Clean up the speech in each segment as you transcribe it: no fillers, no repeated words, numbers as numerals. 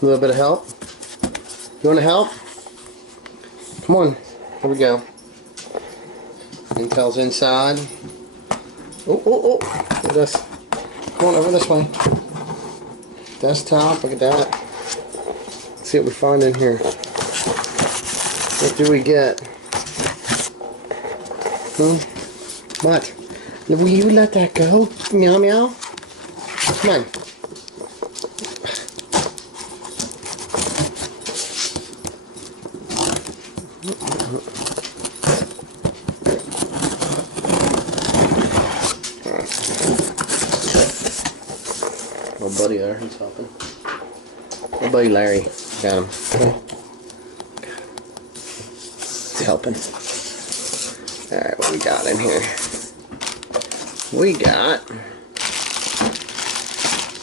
A little bit of help. You want to help? Come on. Here we go. Intel's inside. Oh, oh, oh. Look at this. Come on over this way. Desktop. Look at that. Let's see what we find in here. What do we get? What? Will you let that go? Meow meow. Come on. My buddy there, he's helping. My buddy Larry, got him. Okay. He's helping. Alright, what we got in here? We got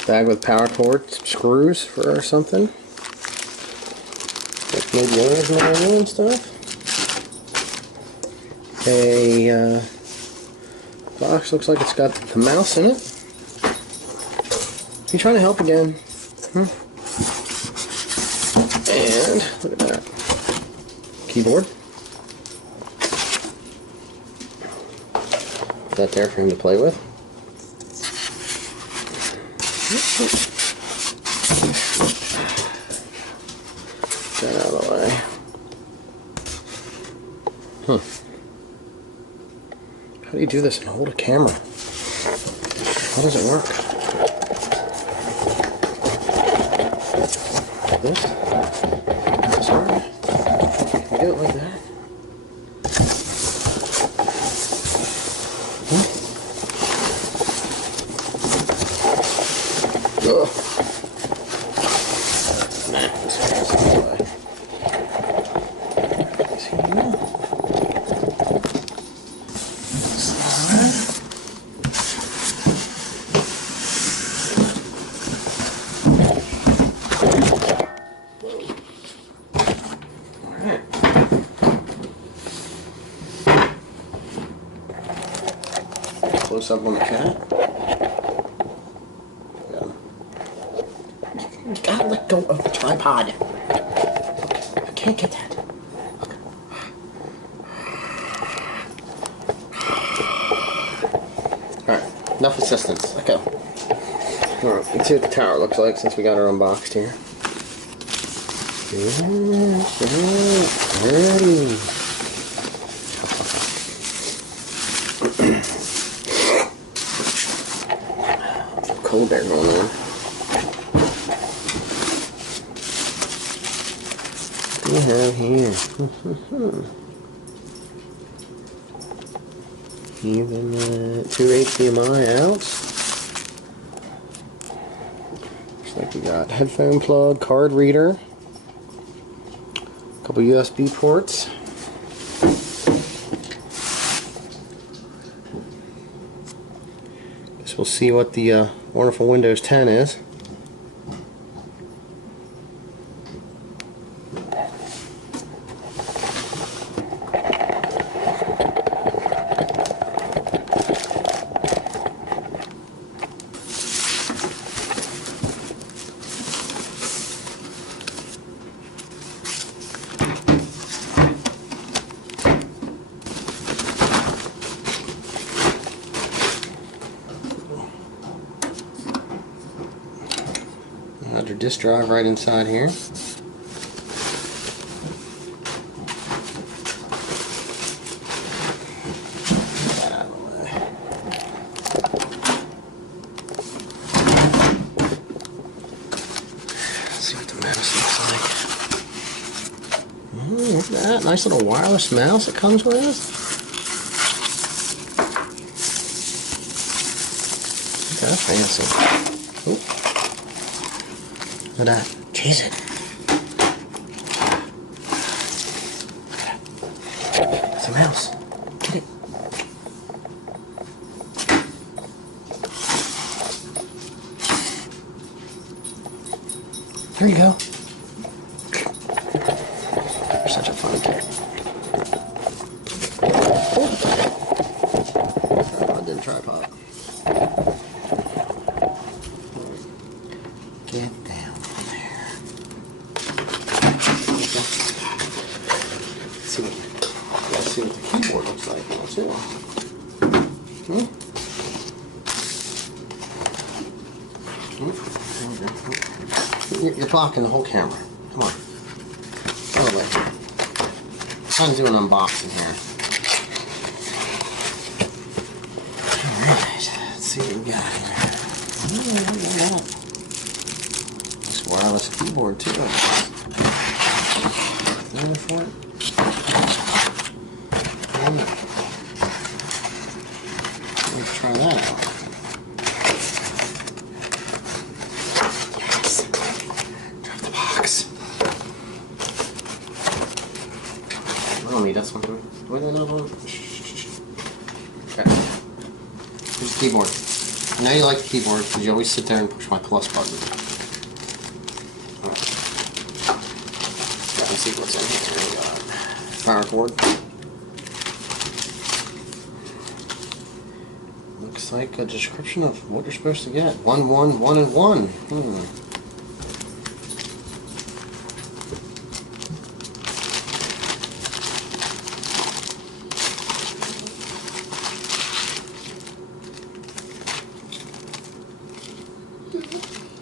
bag with power cord screws for something. Like maybe orange manual and stuff. A box looks like it's got the mouse in it. You trying to help again? And look at that. Keyboard. Put that there for him to play with. Get that out of the way. How do you do this and hold a camera? How does it work? This? Sorry. Can you do it like that? Ugh. Nah, this has to go away. See you. Close up on the cat. You gotta let go of the tripod. I can't get that. Alright, enough assistance. Let go. Alright, let's see what the tower looks like since we got her unboxed here. Ready. Cold air going on. What do we have here? Even 2 HDMI outs. Looks like we got headphone plug, card reader, a couple USB ports. We'll see what the wonderful Windows 10 is. Another disk drive right inside here. Get that out of the way. Let's see what the mouse looks like. Look at that nice little wireless mouse it comes with. Look at that fancy. Ooh. Look at that. Chase it. Look at that. It's a mouse. Get it. There you go. You're such a fun kid. Oh, I didn't tripod. Get down from there. too. Hmm? You're blocking the whole camera. Come on. Oh, wait. I'm trying to do an unboxing here. Alright, let's see what we got here. This wireless keyboard, too. Ready for it? Let's try that out. Yes. Drop the box. I don't need that one. Wait, another one. Okay. Here's the keyboard. I know you like the keyboard because you always sit there and push my plus button. Alright. Let's see what's in here. We got power cord. Looks like a description of what you're supposed to get. 1, 1, 1, and 1.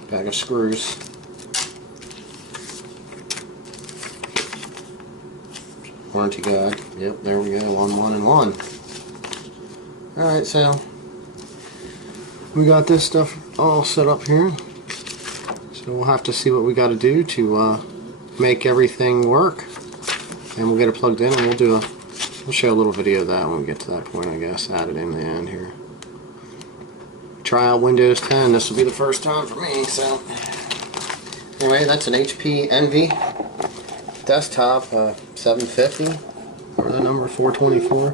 Bag of screws. Warranty guide. Yep, there we go. 1, 1, and 1. Alright, so we got this stuff all set up here. So we'll have to see what we got to do to make everything work. And we'll get it plugged in and we'll show a little video of that when we get to that point, I guess. Add it in the end here. Try out Windows 10. This will be the first time for me, so anyway, that's an HP Envy desktop 750 or the number 424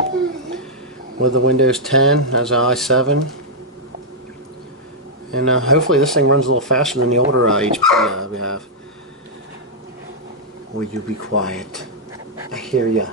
with the Windows 10 as an i7, and hopefully this thing runs a little faster than the older HP we have. Will you be quiet? I hear ya.